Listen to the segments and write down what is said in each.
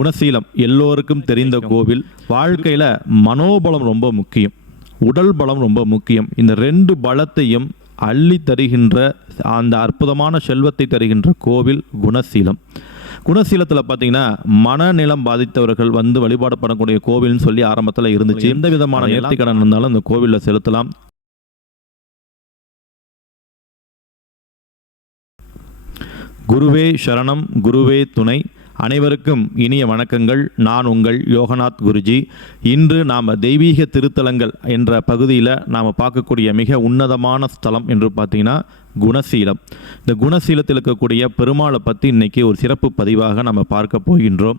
குணசீலம் எல்லோருக்கும் தெரிந்த கோவில். வாழ்க்கையில் மனோபலம் ரொம்ப முக்கியம், உடல் பலம் ரொம்ப முக்கியம். இந்த ரெண்டு பலத்தையும் அள்ளி தருகின்ற அந்த அற்புதமான செல்வத்தை தருகின்ற கோவில் குணசீலம். குணசீலத்தில் பார்த்தீங்கன்னா மனநிலம் பாதித்தவர்கள் வந்து வழிபாடு பண்ணக்கூடிய கோவில்னு சொல்லி ஆரம்பத்தில் இருந்துச்சு. எந்த விதமான நேர்த்திக்கடன் இருந்தாலும் அந்த கோவிலில் செலுத்தலாம். குருவே சரணம், குருவே துணை. அனைவருக்கும் இனிய வணக்கங்கள். நான் உங்கள் யோகநாத் குருஜி. இன்று நாம் தெய்வீக திருத்தலங்கள் என்ற பகுதியில் நாம் பார்க்கக்கூடிய மிக உன்னதமான ஸ்தலம் என்று பார்த்தீங்கன்னா குணசீலம். இந்த குணசீலத்தில் இருக்கக்கூடிய பெருமாளை பற்றி இன்றைக்கி ஒரு சிறப்பு பதிவாக நம்ம பார்க்க போகின்றோம்.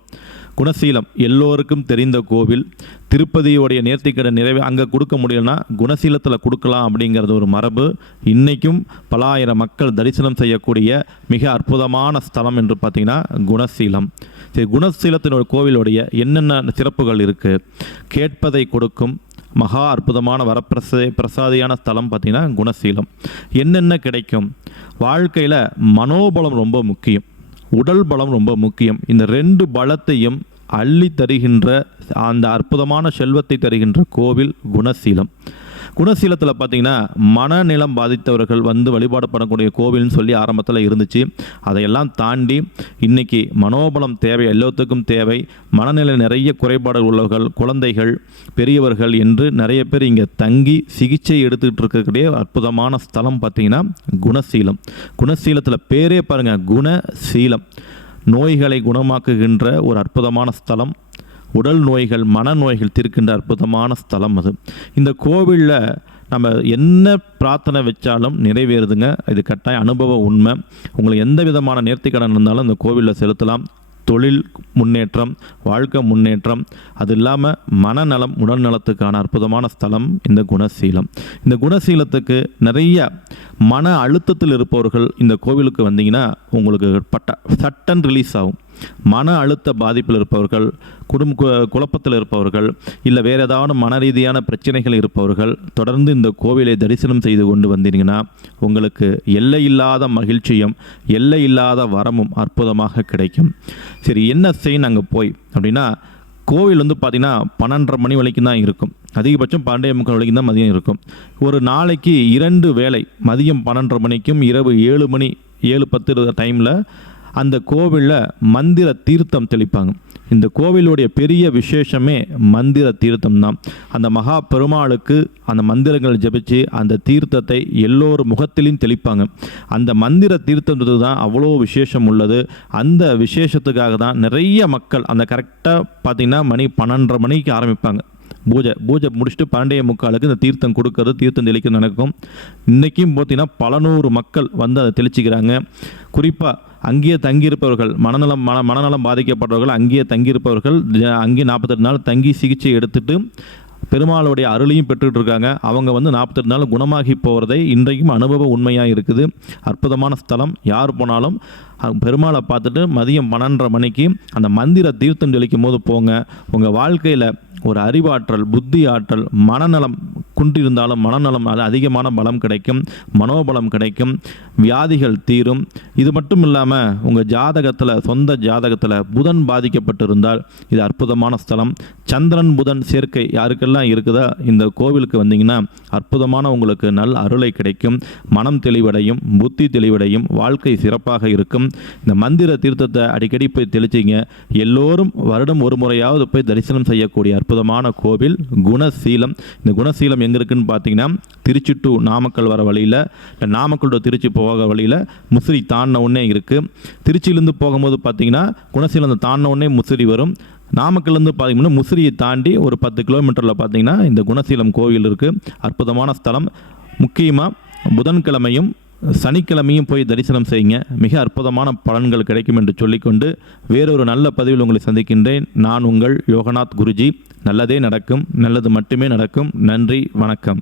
குணசீலம் எல்லோருக்கும் தெரிந்த கோவில். திருப்பதியோடைய நேர்த்திக்கடன் அங்கே கொடுக்க முடியலன்னா குணசீலத்தில் கொடுக்கலாம் அப்படிங்கிறது ஒரு மரபு. இன்றைக்கும் பல ஆயிரம் மக்கள் தரிசனம் செய்யக்கூடிய மிக அற்புதமான ஸ்தலம் என்று பார்த்திங்கன்னா குணசீலம். சரி, குணசீலத்தினோட கோவிலுடைய என்னென்ன சிறப்புகள் இருக்குது? கேட்பதை கொடுக்கும் மகா அற்புதமான பிரசாதியான ஸ்தலம் பார்த்திங்கன்னா குணசீலம். என்னென்ன கிடைக்கும்? வாழ்க்கையில் மனோபலம் ரொம்ப முக்கியம், உடல் பலம் ரொம்ப முக்கியம். இந்த ரெண்டு பலத்தையும் அள்ளி தருகின்ற அந்த அற்புதமான செல்வத்தை தருகின்ற கோவில் குணசீலம். குணசீலத்தில் பார்த்தீங்கன்னா மனநிலம் பாதித்தவர்கள் வந்து வழிபாடு பண்ணக்கூடிய கோவில்னு சொல்லி ஆரம்பத்தில் இருந்துச்சு. அதையெல்லாம் தாண்டி இன்றைக்கி மனோபலம் தேவை, எல்லாத்துக்கும் தேவை. மனநிலை நிறைய குறைபாடு உள்ளவர்கள், குழந்தைகள், பெரியவர்கள் என்று நிறைய பேர் இங்கே தங்கி சிகிச்சை எடுத்துக்கிட்டு இருக்கக்கூடிய அற்புதமான ஸ்தலம் பார்த்திங்கன்னா குணசீலம். குணசீலத்தில் பேரே பாருங்கள், குணசீலம். நோய்களை குணமாக்குகின்ற ஒரு அற்புதமான ஸ்தலம். உடல் நோய்கள், மனநோய்கள் தீர்க்கின்ற அற்புதமான ஸ்தலம் அது. இந்த கோவிலில் நம்ம என்ன பிரார்த்தனை வச்சாலும் நிறைவேறுதுங்க. இது கட்டாய அனுபவ உண்மை. உங்களுக்கு எந்த விதமான நேர்த்திக்கடன் இருந்தாலும் இந்த கோவிலில் செலுத்தலாம். தொழில் முன்னேற்றம், வாழ்க்கை முன்னேற்றம், அது இல்லாமல் மனநலம், உடல் நலத்துக்கான அற்புதமான ஸ்தலம் இந்த குணசீலம். இந்த குணசீலத்துக்கு நிறைய மன அழுத்தத்தில் இருப்பவர்கள் இந்த கோவிலுக்கு வந்தீங்கன்னா உங்களுக்கு சட்டன் ரிலீஸ் ஆகும். மன அழுத்த பாதிப்பில் இருப்பவர்கள், குழப்பத்தில் இருப்பவர்கள், இல்லை வேறு ஏதாவது மன ரீதியான பிரச்சனைகள் இருப்பவர்கள் தொடர்ந்து இந்த கோவிலை தரிசனம் செய்து கொண்டு வந்தீங்கன்னா உங்களுக்கு எல்லையில்லாத மகிழ்ச்சியும் எல்லையில்லாத வரமும் அற்புதமாக கிடைக்கும். சரி, என்ன செய்யணும் அங்கே போய் அப்படின்னா, கோவில் வந்து பார்த்திங்கன்னா 12:30 மணி வரைக்கும் தான் இருக்கும். அதிகபட்சம் 12:45 வரைக்கும் தான் மதியம் இருக்கும். ஒரு நாளைக்கு 2 வேளை, மதியம் 12:30 மணிக்கும் இரவு 7 மணி 7:10 டைமில் அந்த கோவிலில் மந்திர தீர்த்தம் தெளிப்பாங்க. இந்த கோவிலுடைய பெரிய விசேஷமே மந்திர தீர்த்தம் தான். அந்த மகா பெருமாளுக்கு அந்த மந்திரங்கள் ஜபிச்சு அந்த தீர்த்தத்தை எல்லோரும் முகத்திலையும் தெளிப்பாங்க. அந்த மந்திர தீர்த்தத்துக்கு தான் அவ்வளோ விசேஷம் உள்ளது. அந்த விசேஷத்துக்காக தான் நிறைய மக்கள் அந்த கரெக்டாக பார்த்திங்கன்னா மணி 12:30 மணிக்கு ஆரம்பிப்பாங்க. பூஜை முடிச்சுட்டு 12:45 இந்த தீர்த்தம் கொடுக்கறது, தீர்த்தம் தெளிக்க நடக்கும். இன்றைக்கும் பார்த்தீங்கன்னா பல நூறு மக்கள் வந்து அதை தெளிச்சிக்கிறாங்க. குறிப்பாக அங்கேயே தங்கியிருப்பவர்கள், மனநலம் பாதிக்கப்பட்டவர்கள் அங்கேயே தங்கியிருப்பவர்கள் அங்கேயே 48 நாள் தங்கி சிகிச்சை எடுத்துட்டு பெருமாளுடைய அருளையும் பெற்றுட்டு இருக்காங்க. அவங்க வந்து 48 நாள் குணமாகி போகிறதை இன்றைக்கும் அனுபவ உண்மையாக இருக்குது. அற்புதமான ஸ்தலம். யார் போனாலும் பெருமாளை பார்த்துட்டு மதியம் 12:30 மணிக்கு அந்த மந்திர தீர்த்தம் தெளிக்கும் போது போங்க. உங்கள் வாழ்க்கையில் ஒரு அறிவாற்றல், புத்தி ஆற்றல், மனநலம் குன்றிருந்தாலும் மனநலம் அதிகமான பலம் கிடைக்கும், மனோபலம் கிடைக்கும், வியாதிகள் தீரும். இது மட்டும் இல்லாமல் உங்கள் ஜாதகத்தில், சொந்த ஜாதகத்தில் புதன் பாதிக்கப்பட்டிருந்தால் இது அற்புதமான ஸ்தலம். சந்திரன் புதன் சேர்க்கை யாருக்கெல்லாம் இருக்குதோ இந்த கோவிலுக்கு வந்தீங்கன்னா அற்புதமான உங்களுக்கு நல் அருளை கிடைக்கும். மனம் தெளிவடையும், புத்தி தெளிவடையும், வாழ்க்கை சிறப்பாக இருக்கும். இந்த மந்திர தீர்த்தத்தை அடிக்கடி போய் தெளிச்சிங்க. எல்லோரும் வருடம் ஒரு முறையாவது போய் தரிசனம் செய்யக்கூடிய அற்புதமான கோவில் குணசீலம். இந்த குணசீலம் எங்கே இருக்குன்னு பார்த்தீங்கன்னா திருச்சி டு நாமக்கல் வர வழியில், இல்லை நாமக்கல் டு திருச்சி போக வழியில் முசிறி தாண்டின உடனே இருக்குது. திருச்சியிலேருந்து போகும்போது பார்த்தீங்கன்னா குணசீலம் தாண்டின உடனே முசிறி வரும். நாமக்கல்லேருந்து பார்த்தீங்கன்னா முசிறியை தாண்டி ஒரு 10 கிலோமீட்டரில் பார்த்தீங்கன்னா இந்த குணசீலம் கோவில் இருக்குது. அற்புதமான ஸ்தலம். முக்கியமாக புதன்கிழமையும் சனிக்கிழமையும் போய் தரிசனம் செய்யுங்க. மிக அற்புதமான பலன்கள் கிடைக்கும் என்று சொல்லிக்கொண்டு வேறொரு நல்ல பதிவில் உங்களை சந்திக்கின்றேன். நான் உங்கள் யோகநாத் குருஜி. நல்லதே நடக்கும், நல்லது மட்டுமே நடக்கும். நன்றி, வணக்கம்.